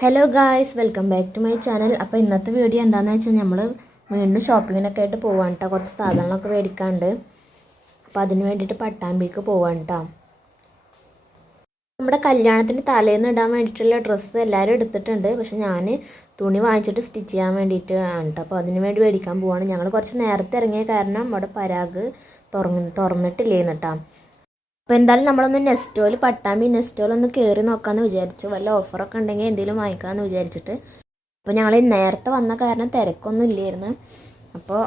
Hello guys, welcome back to my channel. അപ്പോൾ ഇന്നത്തെ video എന്താണെന്ന് വെച്ചാൽ നമ്മൾ വീണ്ടും ഷോപ്പിങ്ങിനൊക്കെ ആയിട്ട് പോവാണ് കേട്ടോ. കുറച്ച് സാധനങ്ങളൊക്കെ മേടിക്കാണ്ട്. അപ്പോൾ അതിന് വേണ്ടിയിട്ട് പട്ടാമ്പിക്ക് പോവാണ് കേട്ടോ. നമ്മുടെ കല്യാണത്തിന് തലേന്ന് ഇടാൻ വേണ്ടിയിട്ടുള്ള ഡ്രസ്സ് എല്ലാവരും എടുത്തിട്ടുണ്ട്. പക്ഷെ ഞാൻ തുണി വാങ്ങിച്ചിട്ട് സ്റ്റിച്ച് ചെയ്യാൻ വേണ്ടിയിട്ടാണ് കേട്ടോ. അപ്പോൾ അതിന് വേണ്ടി മേടിക്കാൻ പോവാണ്. ഞങ്ങൾ കുറച്ച് നേരത്തെ ഇറങ്ങിയ കാരണം അവിടെ പരാഗ് തുറന്നിട്ടില്ലേന്ന് കേട്ടോ. അപ്പോൾ എന്തായാലും നമ്മളൊന്ന് പട്ടാമ്പി നെസ്റ്റോലൊന്ന് കയറി നോക്കാമെന്ന് വിചാരിച്ചു. വല്ല ഓഫറൊക്കെ ഉണ്ടെങ്കിൽ എന്തെങ്കിലും വാങ്ങിക്കാമെന്ന് വിചാരിച്ചിട്ട്. അപ്പോൾ ഞങ്ങൾ നേരത്തെ വന്ന കാരണം തിരക്കൊന്നും ഇല്ലായിരുന്നു. അപ്പോൾ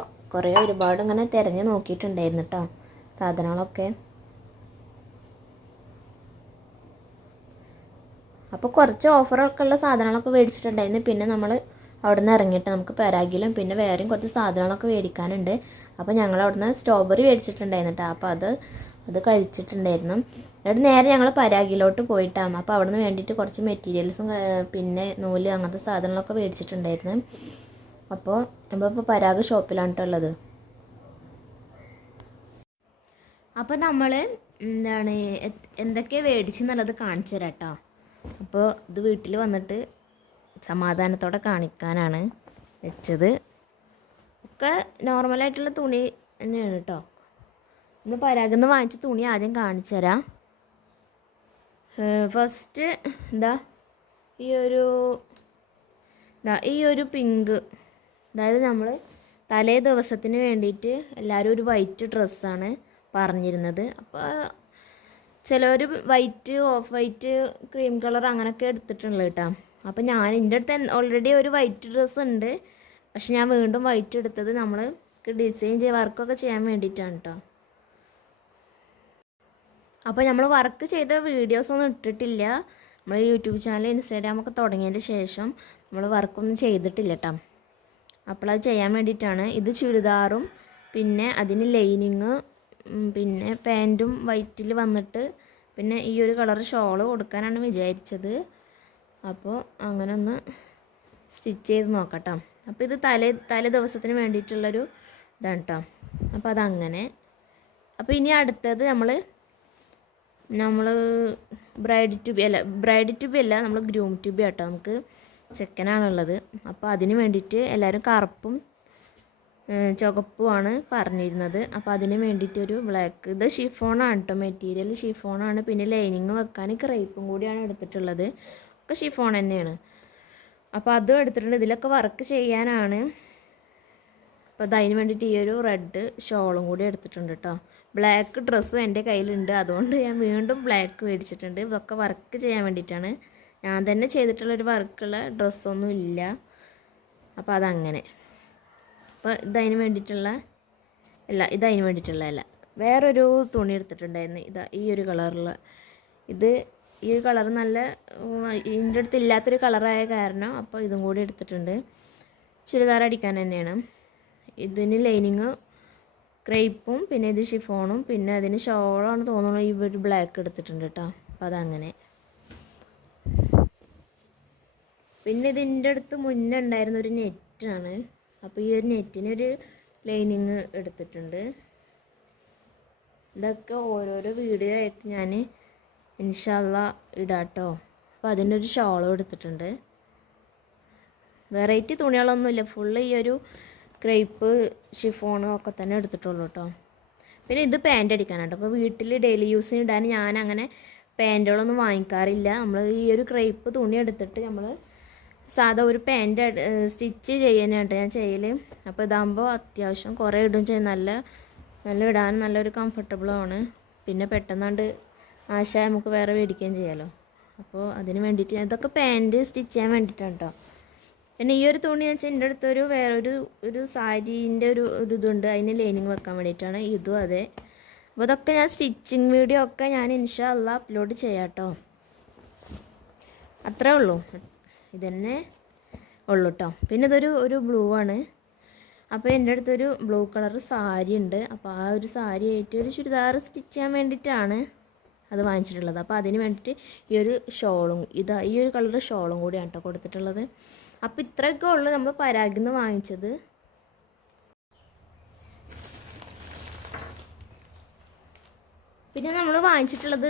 ഒരുപാട് ഇങ്ങനെ തിരഞ്ഞ് നോക്കിയിട്ടുണ്ടായിരുന്നു കേട്ടോ സാധനങ്ങളൊക്കെ. അപ്പോൾ കുറച്ച് ഓഫറൊക്കെ ഉള്ള സാധനങ്ങളൊക്കെ മേടിച്ചിട്ടുണ്ടായിരുന്നു. പിന്നെ നമ്മൾ അവിടെ നിന്ന് ഇറങ്ങിയിട്ട് നമുക്ക് പരാഗിലും പിന്നെ വേറെയും കുറച്ച് സാധനങ്ങളൊക്കെ മേടിക്കാനുണ്ട്. അപ്പോൾ ഞങ്ങൾ അവിടെ നിന്ന് സ്ട്രോബെറി മേടിച്ചിട്ടുണ്ടായിരുന്നു കേട്ടോ. അപ്പോൾ അത് കഴിച്ചിട്ടുണ്ടായിരുന്നു. എന്നിട്ട് നേരെ ഞങ്ങൾ പരാഗിലോട്ട് പോയിട്ടാണ്. അപ്പോൾ അവിടെ നിന്ന് വേണ്ടിയിട്ട് കുറച്ച് മെറ്റീരിയൽസും പിന്നെ നൂല് അങ്ങനത്തെ സാധനങ്ങളൊക്കെ മേടിച്ചിട്ടുണ്ടായിരുന്നു. അപ്പോൾ നമ്മളിപ്പോൾ പരാഗ് ഷോപ്പിലാണ് ഉള്ളത്. അപ്പോൾ നമ്മൾ എന്തൊക്കെ മേടിച്ചെന്നുള്ളത് കാണിച്ചു തരാം കേട്ടോ. അപ്പോൾ ഇത് വീട്ടിൽ വന്നിട്ട് സമാധാനത്തോടെ കാണിക്കാനാണ് വെച്ചത്. ഒക്കെ നോർമലായിട്ടുള്ള തുണി തന്നെയാണ് കേട്ടോ. ഇന്ന് പരാഗിൽ നിന്ന് വാങ്ങിച്ച തുണി ആദ്യം കാണിച്ചു തരാം. ഫസ്റ്റ് ഈ ഒരു പിങ്ക്, അതായത് നമ്മൾ തലേ ദിവസത്തിന് വേണ്ടിയിട്ട് എല്ലാവരും ഒരു വൈറ്റ് ഡ്രസ്സാണ് പറഞ്ഞിരുന്നത്. അപ്പോൾ ചിലർ white, of white, cream colour അങ്ങനെയൊക്കെ എടുത്തിട്ടുള്ളത് കേട്ടോ. അപ്പോൾ എൻ്റെ അടുത്ത് ഓൾറെഡി ഒരു വൈറ്റ് ഡ്രസ്സ് ഉണ്ട്. പക്ഷെ ഞാൻ വീണ്ടും വൈറ്റ് എടുത്തത് നമ്മൾ ഡിസൈൻ വർക്കൊക്കെ ചെയ്യാൻ വേണ്ടിയിട്ടാണ് കേട്ടോ. അപ്പോൾ നമ്മൾ വർക്ക് ചെയ്ത വീഡിയോസൊന്നും ഇട്ടിട്ടില്ല. നമ്മൾ യൂട്യൂബ് ചാനൽ, ഇൻസ്റ്റാഗ്രാമൊക്കെ തുടങ്ങിയതിന് ശേഷം നമ്മൾ വർക്കൊന്നും ചെയ്തിട്ടില്ല കേട്ടോ. അപ്പോൾ അത് ചെയ്യാൻ വേണ്ടിയിട്ടാണ്. ഇത് ചുരിദാറും പിന്നെ അതിന് ലൈനിങ്, പിന്നെ പാൻറ്റും വൈറ്റിൽ വന്നിട്ട് പിന്നെ ഈ ഒരു കളർ ഷോള് കൊടുക്കാനാണ് വിചാരിച്ചത്. അപ്പോൾ അങ്ങനെ ഒന്ന് സ്റ്റിച്ച് ചെയ്ത് നോക്കട്ടോ. അപ്പോൾ ഇത് തലേ ദിവസത്തിന് വേണ്ടിയിട്ടുള്ളൊരു ഇതാണ് കേട്ടോ. അപ്പോൾ അതങ്ങനെ. അപ്പോൾ ഇനി അടുത്തത് നമ്മൾ ബ്രൈഡ് ടു ബി അല്ല, നമ്മൾ ഗ്രൂം ടു ബി ആട്ടോ. നമുക്ക് ചെക്കനാണുള്ളത്. അപ്പോൾ അതിന് വേണ്ടിയിട്ട് എല്ലാവരും കറുപ്പും ചുവപ്പുമാണ് പറഞ്ഞിരുന്നത്. അപ്പോൾ അതിന് വേണ്ടിയിട്ടൊരു ബ്ലാക്ക്, ഇത് ഷിഫോണാണ് കേട്ടോ, മെറ്റീരിയൽ ഷിഫോണാണ്. പിന്നെ ലൈനിങ് വെക്കാൻ ക്രേപ്പും കൂടിയാണ് എടുത്തിട്ടുള്ളത്. ഒക്കെ ഷിഫോൺ തന്നെയാണ്. അപ്പോൾ അതും എടുത്തിട്ടുണ്ട്. ഇതിലൊക്കെ വർക്ക് ചെയ്യാനാണ്. അപ്പോൾ അതിന് വേണ്ടിയിട്ട് ഈ ഒരു റെഡ് ഷോളും കൂടി എടുത്തിട്ടുണ്ട് കേട്ടോ. ബ്ലാക്ക് ഡ്രസ്സും എൻ്റെ കയ്യിലുണ്ട്, അതുകൊണ്ട് ഞാൻ വീണ്ടും ബ്ലാക്ക് മേടിച്ചിട്ടുണ്ട്. ഇതൊക്കെ വർക്ക് ചെയ്യാൻ വേണ്ടിയിട്ടാണ്. ഞാൻ തന്നെ ചെയ്തിട്ടുള്ളൊരു വർക്കുള്ള ഡ്രസ്സൊന്നും ഇല്ല. അപ്പോൾ അതങ്ങനെ. അപ്പോൾ ഇതിന് വേണ്ടിയിട്ടുള്ള വേറൊരു തുണി എടുത്തിട്ടുണ്ടായിരുന്നു. ഈ ഒരു കളറുള്ള ഈ ഒരു കളർ നല്ല ഇതിൻ്റെ അടുത്ത് ഇല്ലാത്തൊരു കളറായ കാരണം അപ്പോൾ ഇതും കൂടി എടുത്തിട്ടുണ്ട്. ചുരിദാർ അടിക്കാൻ തന്നെയാണ്. ഇതിന് ലൈനിങ് ക്രേപ്പും പിന്നെ ഇത് ഷിഫോണും പിന്നെ അതിന് ഷോളാണ് തോന്നുന്നു. ഈ ഒരു ബ്ലാക്ക് എടുത്തിട്ടുണ്ട് കേട്ടോ. അപ്പോൾ അതങ്ങനെ. പിന്നെ ഇതിൻ്റെ അടുത്ത് മുന്നേ ഉണ്ടായിരുന്ന ഒരു നെറ്റാണ്. അപ്പോൾ ഈ ഒരു നെറ്റിനൊരു ലൈനിങ് എടുത്തിട്ടുണ്ട്. ഇതൊക്കെ ഓരോരോ വീഡിയോ ആയിട്ട് ഞാൻ ഇൻഷാ അല്ലാഹ് ഇടാട്ടോ. അപ്പോൾ അതിൻ്റെ ഒരു ഷോളും എടുത്തിട്ടുണ്ട്. വെറൈറ്റി തുണികളൊന്നുമില്ല, ഫുള്ള് ഈ ഒരു ക്രേപ്പ് ഷിഫോണ് ഒക്കെ തന്നെ എടുത്തിട്ടുള്ളൂ കേട്ടോ. പിന്നെ ഇത് പാൻറ്റ് അടിക്കാനാട്ടോ. അപ്പോൾ വീട്ടിൽ ഡെയിലി യൂസിന് ഇടാൻ ഞാൻ അങ്ങനെ പാൻറ്റുകളൊന്നും വാങ്ങിക്കാറില്ല. നമ്മൾ ഈ ഒരു ക്രേപ്പ് തുണി എടുത്തിട്ട് നമ്മൾ സാധാ ഒരു പാൻറ്റ് സ്റ്റിച്ച് ചെയ്യാനായിട്ട് ഞാൻ ചെയ്യൽ. അപ്പോൾ ഇതാകുമ്പോൾ അത്യാവശ്യം കുറേ ഇടും ചെയ്യും. നല്ല ഇടാൻ നല്ലൊരു കംഫർട്ടബിളുമാണ്. പിന്നെ പെട്ടെന്നാണ്ട് ആശായ നമുക്ക് വേറെ മേടിക്കുകയും ചെയ്യാമല്ലോ. അപ്പോൾ അതിന് വേണ്ടിയിട്ട് ഇതൊക്കെ പാൻറ്റ് സ്റ്റിച്ച് ചെയ്യാൻ വേണ്ടിയിട്ടാണ് കേട്ടോ. പിന്നെ ഈ ഒരു തുണി വെച്ചാൽ എൻ്റെ അടുത്തൊരു വേറൊരു സാരീൻ്റെ ഒരു ഇതുണ്ട്, അതിന് ലൈനിങ് വെക്കാൻ വേണ്ടിയിട്ടാണ്. ഇതും അതെ. അപ്പോൾ ഇതൊക്കെ ഞാൻ സ്റ്റിച്ചിങ് വീഡിയോ ഒക്കെ ഞാൻ ഇൻഷാ അല്ലാഹ് അപ്ലോഡ് ചെയ്യാം കേട്ടോ. അത്രേ ഉള്ളൂ, ഇതന്നെ ഉള്ളൂ കേട്ടോ. പിന്നെ ഇതൊരു ബ്ലൂ ആണ്. അപ്പോൾ എൻ്റെ അടുത്തൊരു ബ്ലൂ കളർ സാരി ഉണ്ട്. അപ്പോൾ ആ ഒരു സാരി ആയിട്ട് ഒരു ചുരിദാർ സ്റ്റിച്ച് ചെയ്യാൻ വേണ്ടിയിട്ടാണ് അത് വാങ്ങിച്ചിട്ടുള്ളത്. അപ്പോൾ അതിന് വേണ്ടിയിട്ട് ഈ ഒരു ഷോളും ഈ ഒരു കളർ ഷോളും കൂടിയാണ് കേട്ടോ കൊടുത്തിട്ടുള്ളത്. അപ്പോൾ ഇത്രയൊക്കെ ഉള്ളൂ നമ്മൾ പരാഗിൽ നിന്ന് വാങ്ങിച്ചത്. പിന്നെ നമ്മൾ വാങ്ങിച്ചിട്ടുള്ളത്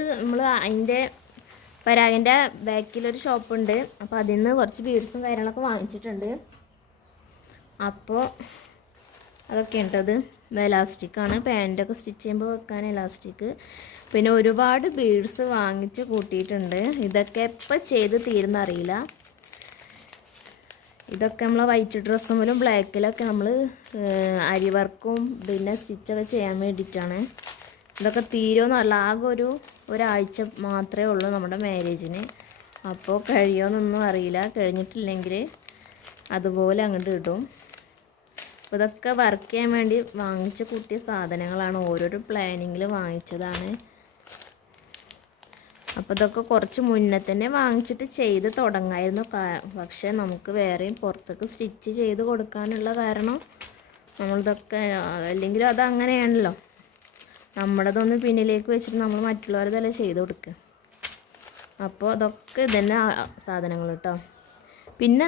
അതിൻ്റെ പരാഗിൻ്റെ ബാക്കിലൊരു ഷോപ്പുണ്ട്. അപ്പോൾ അതിൽ നിന്ന് കുറച്ച് ബീഡ്സും കാര്യങ്ങളൊക്കെ വാങ്ങിച്ചിട്ടുണ്ട്. അപ്പോൾ അതൊക്കെ ഉണ്ടത്. എലാസ്റ്റിക്കാണ്, പാൻറ്റൊക്കെ സ്റ്റിച്ച് ചെയ്യുമ്പോൾ വെക്കാൻ എലാസ്റ്റിക്. പിന്നെ ഒരുപാട് ബീഡ്സ് വാങ്ങിച്ച് കൂട്ടിയിട്ടുണ്ട്. ഇതൊക്കെ എപ്പോൾ ചെയ്ത് തീരുന്ന അറിയില്ല. ഇതൊക്കെ നമ്മൾ വൈറ്റ് ഡ്രസ്സും ബ്ലാക്കിലൊക്കെ നമ്മൾ അരി വർക്കും പിന്നെ സ്റ്റിച്ചൊക്കെ ചെയ്യാൻ വേണ്ടിയിട്ടാണ്. ഇതൊക്കെ തീരുമെന്നല്ല, ആകെ ഒരാഴ്ച മാത്രമേ ഉള്ളൂ നമ്മുടെ മാരേജിന്. അപ്പോൾ കഴിയുമെന്നൊന്നും അറിയില്ല. കഴിഞ്ഞിട്ടില്ലെങ്കിൽ അതുപോലെ അങ്ങോട്ട് ഇടും. അപ്പോൾ ഇതൊക്കെ വർക്ക് ചെയ്യാൻ വേണ്ടി വാങ്ങിച്ച് കൂട്ടിയ സാധനങ്ങളാണ്, ഓരോരോ പ്ലാനിങ്ങിൽ വാങ്ങിച്ചതാണ്. അപ്പോൾ ഇതൊക്കെ കുറച്ച് മുന്നേ തന്നെ വാങ്ങിച്ചിട്ട് ചെയ്ത് തുടങ്ങായിരുന്നു. പക്ഷേ നമുക്ക് വേറെയും പുറത്തേക്ക് സ്റ്റിച്ച് ചെയ്ത് കൊടുക്കാനുള്ള കാരണം നമ്മളിതൊക്കെ അല്ലെങ്കിലും അതങ്ങനെയാണല്ലോ, നമ്മുടേതൊന്ന് പിന്നിലേക്ക് വെച്ചിട്ട് നമ്മൾ മറ്റുള്ളവരതല്ലേ ചെയ്ത് കൊടുക്കുക. അപ്പോൾ അതൊക്കെ ഇതന്നെ സാധനങ്ങൾ കേട്ടോ. പിന്നെ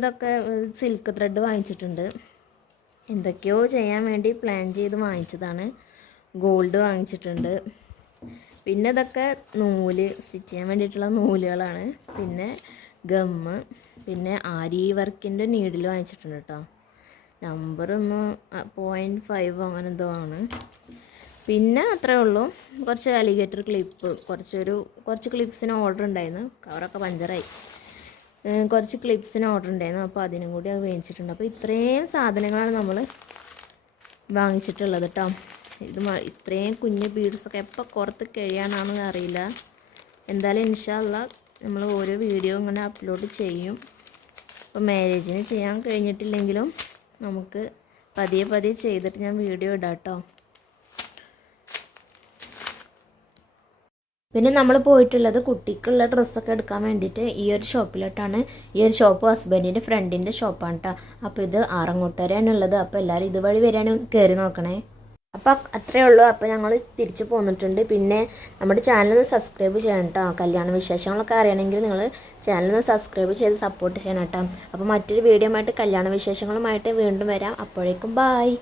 ഇതൊക്കെ സിൽക്ക് ത്രെഡ് വാങ്ങിച്ചിട്ടുണ്ട്. എന്തൊക്കെയോ ചെയ്യാൻ വേണ്ടി പ്ലാൻ ചെയ്ത് വാങ്ങിച്ചതാണ്. ഗോൾഡ് വാങ്ങിച്ചിട്ടുണ്ട്. പിന്നെ ഇതൊക്കെ നൂല് സ്റ്റിച്ച് ചെയ്യാൻ വേണ്ടിയിട്ടുള്ള നൂലുകളാണ്. പിന്നെ ഗമ്മ്, പിന്നെ ആരി വർക്കിൻ്റെ നീഡിൽ വാങ്ങിച്ചിട്ടുണ്ട് കേട്ടോ. നമ്പർ 0.5 അങ്ങനെ എന്തോ ആണ്. പിന്നെ അത്രേ ഉള്ളൂ. കുറച്ച് അലിഗേറ്റർ ക്ലിപ്പ്, കുറച്ച് ക്ലിപ്സിന് ഓർഡർ ഉണ്ടായിരുന്നു. കവറൊക്കെ പഞ്ചറായി. കുറച്ച് ക്ലിപ്സിന് ഓർഡർ ഉണ്ടായിരുന്നു. അപ്പോൾ അതിനും കൂടി അത് വാങ്ങിച്ചിട്ടുണ്ട്. അപ്പോൾ ഇത്രയും സാധനങ്ങളാണ് നമ്മൾ വാങ്ങിച്ചിട്ടുള്ളത് കേട്ടോ. ഇത്രയും കുഞ്ഞ് ബീഡ്സൊക്കെ എപ്പോൾ പുറത്ത് കഴിയാനാണെന്ന് അറിയില്ല. എന്തായാലും ഇൻഷാ അല്ലാഹ് നമ്മൾ ഓരോ വീഡിയോ ഇങ്ങനെ അപ്ലോഡ് ചെയ്യും. അപ്പോൾ മാരേജിന് ചെയ്യാൻ കഴിഞ്ഞിട്ടില്ലെങ്കിലും നമുക്ക് പതിയെ ചെയ്തിട്ട് ഞാൻ വീഡിയോ ഇടാം കേട്ടോ. പിന്നെ നമ്മൾ പോയിട്ടുള്ളത് കുട്ടിക്കുള്ള ഡ്രസ്സൊക്കെ എടുക്കാൻ വേണ്ടിയിട്ട് ഈ ഒരു ഷോപ്പിലോട്ടാണ്. ഈ ഒരു ഷോപ്പ് ഹസ്ബൻഡിൻ്റെ ഫ്രണ്ടിൻ്റെ ഷോപ്പാണ് കേട്ടോ. അപ്പോൾ ഇത് ആറങ്ങോട്ടുകരയാണ് ഉള്ളത്. അപ്പോൾ എല്ലാവരും ഇതുവഴി വരാനും കയറി നോക്കണേ. അപ്പോൾ അത്രയേ ഉള്ളൂ. അപ്പോൾ ഞങ്ങൾ തിരിച്ച് പോന്നിട്ടുണ്ട്. പിന്നെ നമ്മുടെ ചാനൽ സബ്സ്ക്രൈബ് ചെയ്യണം കേട്ടോ. കല്യാണ വിശേഷങ്ങളൊക്കെ അറിയണമെങ്കിൽ നിങ്ങൾ ചാനൽ സബ്സ്ക്രൈബ് ചെയ്ത് സപ്പോർട്ട് ചെയ്യണം കേട്ടോ. അപ്പോൾ മറ്റൊരു വീഡിയോ ആയിട്ട് കല്യാണ വിശേഷങ്ങളുമായിട്ട് വീണ്ടും വരാം. അപ്പോഴേക്കും ബായ്.